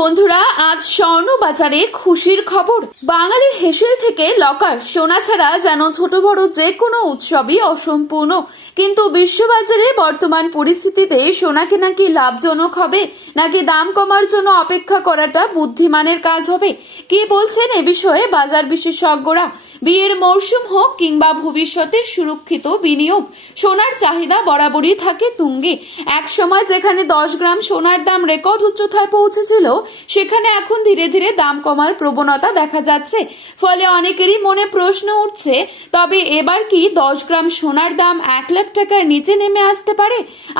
বন্ধুরা, আজ স্বর্ণ বাজারে খুশির খবর। বাঙালির হেসেল থেকে লকার সোনা ছাড়া যেন ছোট বড় যে কোনো উৎসবই অসম্পূর্ণ। কিন্তু বিশ্ববাজারে বর্তমান পরিস্থিতিতে সোনা কেনা কি লাভজনক হবে, নাকি দাম কমার জন্য অপেক্ষা করাটা বুদ্ধিমানের কাজ হবে? কি বলছেন এ বিষয়ে বাজার বিশেষজ্ঞরা? বিয়ের মরশুম হোক কিংবা ভবিষ্যতের সুরক্ষিত বিনিয়োগ, সোনার চাহিদা বরাবরই থাকে তুঙ্গে। এক সময় যেখানে 10 গ্রাম সোনার দাম রেকর্ড উচ্চতায় পৌঁছেছিল, সেখানে এখন ধীরে ধীরে দাম কমার প্রবণতা দেখা যাচ্ছে। ফলে অনেকেরই মনে প্রশ্ন উঠছে, তবে এবার কি 10 গ্রাম সোনার দাম 1 লাখ টাকার নিচে নেমে আসতে পারে?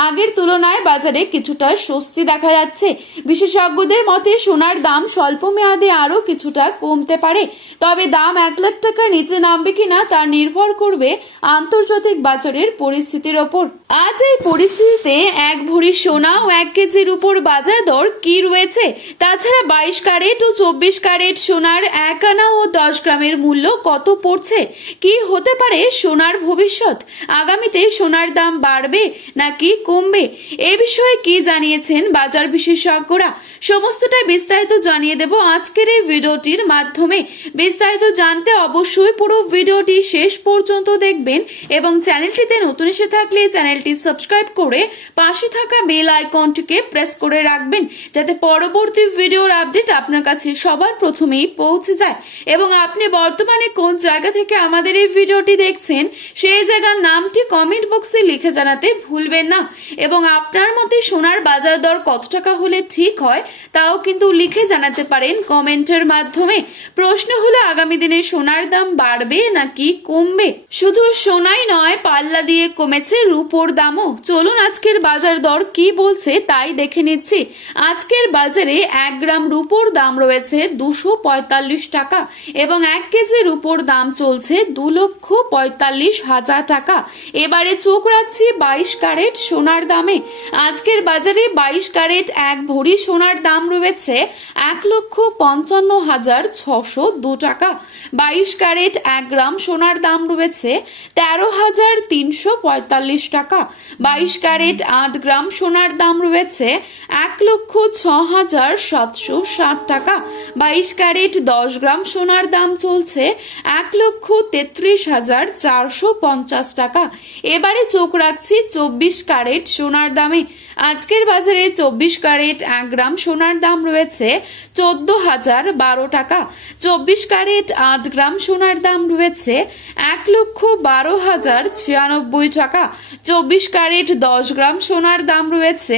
আগের তুলনায় বাজারে কিছুটা স্বস্তি দেখা যাচ্ছে। বিশেষজ্ঞদের মতে সোনার দাম স্বল্প মেয়াদে আরো কিছুটা কমতে পারে, তবে দাম 1 লাখ টাকার নিচে নামবে কিনা তা নির্ভর করবে আন্তর্জাতিক বাজারের পরিস্থিতির ওপর। আজ এই পরিস্থিতিতে 1 ভরি সোনা ও 1 কেজির উপর বাজার দর কি রয়েছে? তাছাড়া 22 ক্যারেট ও 24 ক্যারেট সোনার 1 আনা ও 10 গ্রামের মূল্য কত পড়ছে? কি হতে পারে সোনার ভবিষ্যৎ? আগামীতে সোনার দাম বাড়বে নাকি কমবে? এ বিষয়ে কি জানিয়েছেন বাজার বিশেষজ্ঞরা? সমস্তটাই বিস্তারিত জানিয়ে দেব আজকের এই ভিডিওটির মাধ্যমে। বিস্তারিত জানতে অবশ্যই পুরো ভিডিওটি শেষ পর্যন্ত দেখবেন এবং চ্যানেলটিতে নতুন এসে থাকলে চ্যানেলটি সাবস্ক্রাইব করে পাশে থাকা বেল আইকনটিকে প্রেস করে রাখবেন, যাতে পরবর্তী ভিডিওর আপডেট আপনার কাছে সবার প্রথমেই পৌঁছে যায়। এবং আপনি বর্তমানে কোন জায়গা থেকে আমাদের এই ভিডিওটি দেখছেন, সেই জায়গার নামটি কমেন্ট বক্সে লিখে জানাতে ভুলবেন না। এবং আপনার মতে সোনার বাজার দর কত টাকা হলে ঠিক হয় তাও কিন্তু লিখে জানাতে পারেন কমেন্টের মাধ্যমে। প্রশ্ন হলো, আগামী দিনে সোনার দাম বাড়বে নাকি কমবে? শুধু সোনাই নয়, পাল্লা দিয়ে কমেছে রূপোর দামও। চলুন আজকের বাজার দর কি বলছে তাই দেখে নিচ্ছি। আজকের বাজারে 1 গ্রাম রূপোর দাম রয়েছে 245 টাকা এবং 1 কেজি রূপোর দাম চলছে 2,45,000 টাকা। এবারে চোখ রাখছি 22 ক্যারেট সোনার দামে। আজকের বাজারে 22 ক্যারেট 1 ভরি সোনার দাম রয়েছে 1,55,602 টাকা। 22 ক্যারেট 1 গ্রাম সোনার দাম রয়েছে 13,345 টাকা। 22 ক্যারেট 8 গ্রাম সোনার দাম রয়েছে 1,06,760 টাকা। 22 ক্যারেট 10 গ্রাম সোনার দাম চলছে 1,33,450 টাকা। এবারে চোখ রাখছি 24 ক্যারেট সোনার দামে। আজকের বাজারে 24 ক্যারেট 1 গ্রাম সোনার দাম রয়েছে 14,012 টাকা। 24 ক্যারেট 8 গ্রাম সোনার দাম রয়েছে 1,12,096 টাকা। 24 ক্যারেট 10 গ্রাম সোনার দাম রয়েছে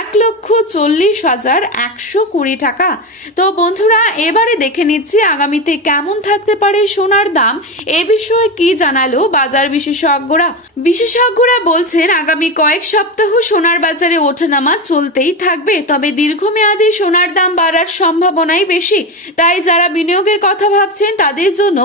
1,40,120 টাকা। তো বন্ধুরা, এবারে দেখে নিচ্ছি আগামীতে কেমন থাকতে পারে সোনার দাম। এ বিষয়ে কি জানালো বাজার বিশেষজ্ঞরা? বিশেষজ্ঞরা বলছেন, আগামী কয়েক সপ্তাহ সোনার বাজারে ওঠানামা চলতেই থাকবে, তবে দীর্ঘমেয়াদী সোনার দাম বাড়ার সম্ভাবনাই বেশি। তাই যারা বিনিয়োগের কথা ভাবছেন তাদের জন্য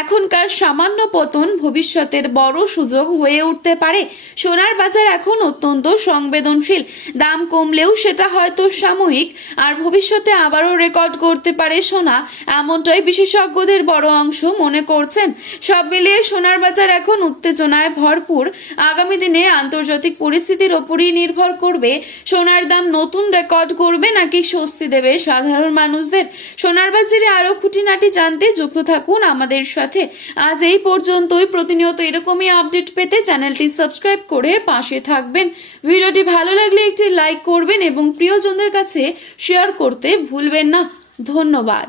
এখনকার সামান্য পতন ভবিষ্যতের বড় সুযোগ হয়ে উঠতে পারে। সোনার বাজার এখন অত্যন্ত সংবেদনশীল। দাম কমলেও সেটা হয়তো সাময়িক, আর ভবিষ্যতে আবারও রেকর্ড করতে পারে সোনা, এমনটাই বিশেষজ্ঞদের বড় অংশ মনে করছেন। সব মিলিয়ে সোনার বাজার এখন উত্তেজনায় ভরপুর। আগামী দিনে আন্তর্জাতিক পরিস্থিতির ওপরই নির্ভর করবে সোনার দাম নতুন রেকর্ড করবে নাকি স্বস্তি দেবে সাধারণ মানুষদের। সোনার বাজারে আরো খুঁটিনাটি জানতে যুক্ত থাকুন আমাদের সাথে। আজ এই পর্যন্তই। প্রতিনিয়ত এরকমই আপডেট পেতে চ্যানেলটি সাবস্ক্রাইব করে পাশে থাকবেন। ভিডিওটি ভালো লাগলে একটি লাইক করবেন এবং প্রিয়জনদের কাছে শেয়ার করতে ভুলবেন না। ধন্যবাদ।